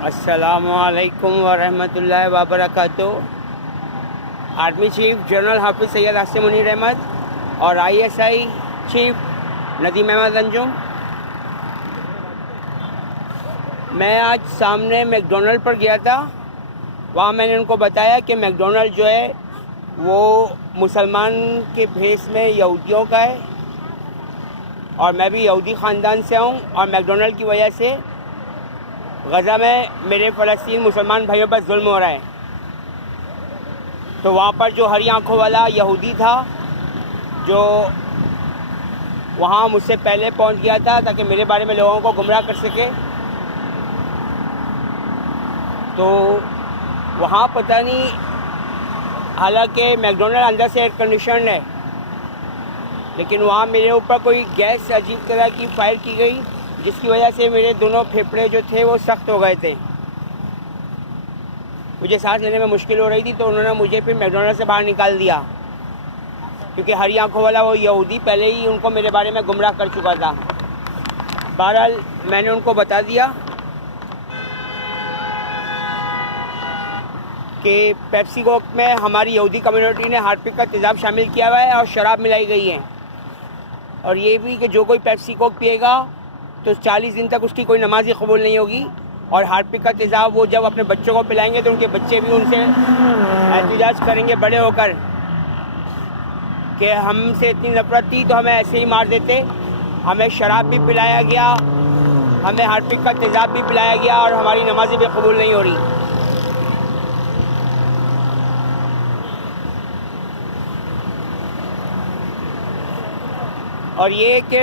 अस्सलामुअलैकुम वरहमतुल्लाहि वबरकातुहू। Army chief general हाफिज़ सैयद आसिम मुनीर अहमद और ISI चीफ नदीम अहमद अंजुम। मैं आज सामने मैकडोनल्ड पर गया था। वहाँ मैंने उनको बताया कि मैकडोनल्ड जो है वो मुसलमान के भेस में यहूदियों का है और मैं भी यहूदी ख़ानदान से हूँ और मैकडोनल्ड की वजह से गज़ा में मेरे फ़लस्तीन मुसलमान भाइयों पर जुल्म हो रहा है। तो वहाँ पर जो हरी आँखों वाला यहूदी था जो वहाँ मुझसे पहले पहुँच गया था ताकि मेरे बारे में लोगों को गुमराह कर सके, तो वहाँ पता नहीं, हालांकि मैकडोनल्ड अंदर से एयर कंडीशन है, लेकिन वहाँ मेरे ऊपर कोई गैस अजीब तरह की फायर की गई जिसकी वजह से मेरे दोनों फेफड़े जो थे वो सख्त हो गए थे। मुझे सांस लेने में मुश्किल हो रही थी, तो उन्होंने मुझे फिर मैकडोनल्ड से बाहर निकाल दिया क्योंकि हरी आँखों वाला वो यहूदी पहले ही उनको मेरे बारे में गुमराह कर चुका था। बहरहाल मैंने उनको बता दिया कि पेप्सी कोक में हमारी यहूदी कम्युनिटी ने हार्पिक का तेज़ाब शामिल किया हुआ है और शराब मिलाई गई है, और ये भी कि जो कोई पेप्सी कोक पिएगा तो 40 दिन तक उसकी कोई नमाज ही कबूल नहीं होगी। और हार्पिक का तेज़ाब वो जब अपने बच्चों को पिलाएंगे तो उनके बच्चे भी उनसे एहतिजाज करेंगे बड़े होकर कि हमसे इतनी नफरत थी तो हमें ऐसे ही मार देते। हमें शराब भी पिलाया गया, हमें हार्पिक का तेज़ाब भी पिलाया गया और हमारी नमाज़ें भी कबूल नहीं हो रही। और ये कि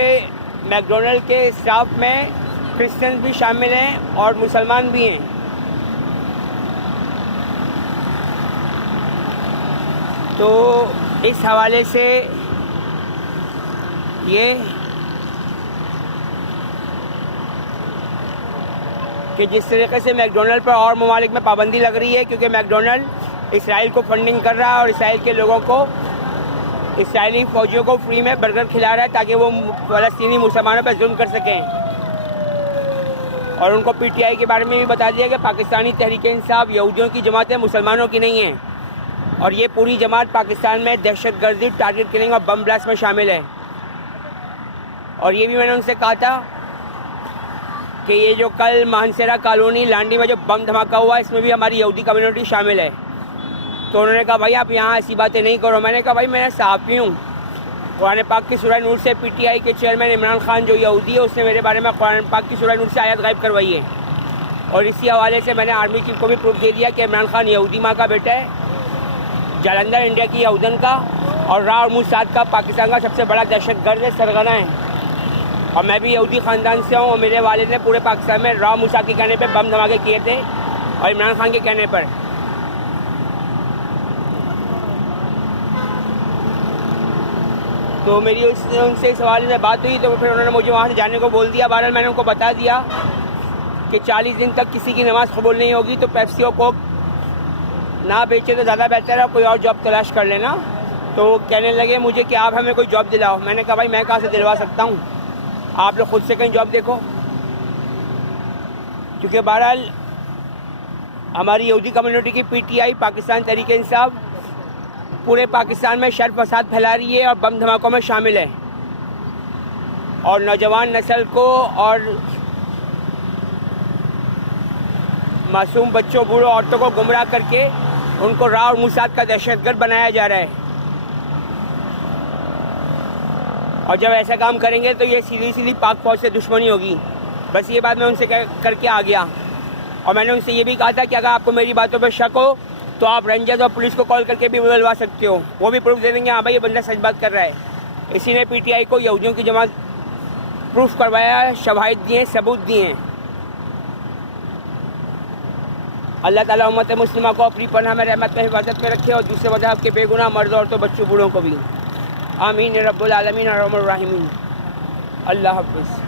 मैकडोनल्ड के स्टाफ में क्रिश्चियन भी शामिल हैं और मुसलमान भी हैं। तो इस हवाले से ये कि जिस तरीके से मैकडोनल्ड पर और ममालिक में पाबंदी लग रही है क्योंकि मैकडोनल्ड इसराइल को फंडिंग कर रहा है और इसराइल के लोगों को, इसराइली फ़ौजियों को फ्री में बर्गर खिला रहा है ताकि वो फ़लस्तीनी मुसलमानों पर जुल्म कर सकें। और उनको PTI के बारे में भी बता दिया कि पाकिस्तानी तहरीक-ए-इंसाफ यहूदियों की जमात है, मुसलमानों की नहीं है, और ये पूरी जमात पाकिस्तान में दहशतगर्दी, टारगेट किलिंग और बम ब्लास्ट में शामिल है। और ये भी मैंने उनसे कहा था कि ये जो कल मानसेरा कॉलोनी लांडी में जो बम धमाका हुआ इसमें भी हमारी यहूदी कम्युनिटी शामिल है। तो उन्होंने कहा भाई आप यहाँ ऐसी बातें नहीं करो। मैंने कहा भाई मैं सहाफ़ी हूँ, कुरान पाक की सूरह नूर से PTI के चेयरमैन इमरान खान जो यहूदी है उसने मेरे बारे में कुरान पाक की सूरह नूर से आयत गायब करवाई है, और इसी हवाले से मैंने आर्मी चीफ को भी प्रूफ दे दिया कि इमरान खान यहूदी माँ का बेटा है, जालंधर इंडिया की यहूदन का और रा और मुसाद का पाकिस्तान का सबसे बड़ा दहशतगर्द है, सरगना है। और मैं भी यहूदी ख़ानदान से हूँ और मेरे वालिद ने पूरे पाकिस्तान में रा मुसाद के कहने पर बम धमाके किए थे और इमरान खान के कहने पर। तो मेरी उनसे इस हवाले से बात हुई तो फिर उन्होंने मुझे वहाँ से जाने को बोल दिया। बहरहाल मैंने उनको बता दिया कि 40 दिन तक किसी की नमाज़ कबूल नहीं होगी, तो पेप्सी और कोक ना बेचे तो ज़्यादा बेहतर है, कोई और जॉब तलाश कर लेना। तो कहने लगे मुझे कि आप हमें कोई जॉब दिलाओ। मैंने कहा भाई मैं कहाँ से दिलवा सकता हूँ, आप लोग खुद से कहीं जॉब देखो। क्योंकि बहरहाल हमारी यहूदी कम्युनिटी की PTI पाकिस्तान तहरीक-ए-इंसाफ पूरे पाकिस्तान में शर फसाद फैला रही है और बम धमाकों में शामिल है, और नौजवान नस्ल को और मासूम बच्चों, बूढ़ों, औरतों को गुमराह करके उनको रा और मुसाद का दहशतगर्द बनाया जा रहा है। और जब ऐसा काम करेंगे तो ये सीधी सीधी पाक फौज से दुश्मनी होगी। बस ये बात मैं उनसे करके आ गया। और मैंने उनसे ये भी कहा था कि अगर आपको मेरी बातों पर शक हो तो आप रेंजर्स और पुलिस को कॉल करके भी बुलवा सकते हो, वो भी प्रूफ दे देंगे हाँ भाई ये बंदा सच बात कर रहा है। इसी ने PTI को यहूदियों की जमात प्रूफ करवाया, शवाहिद दिए, सबूत दिए हैं। अल्लाह ताला उम्मत मुस्लिमा को अपनी पनाह में रहमत में हिफाजत में रखे और दूसरे मज़हब के बेगुनाह मर्द, औरतों, बच्चों, बूढ़ों को भी। आमीन रब्बुल आलमीन अर्हमुर राहिमीन। अल्लाह हाफ़िज़।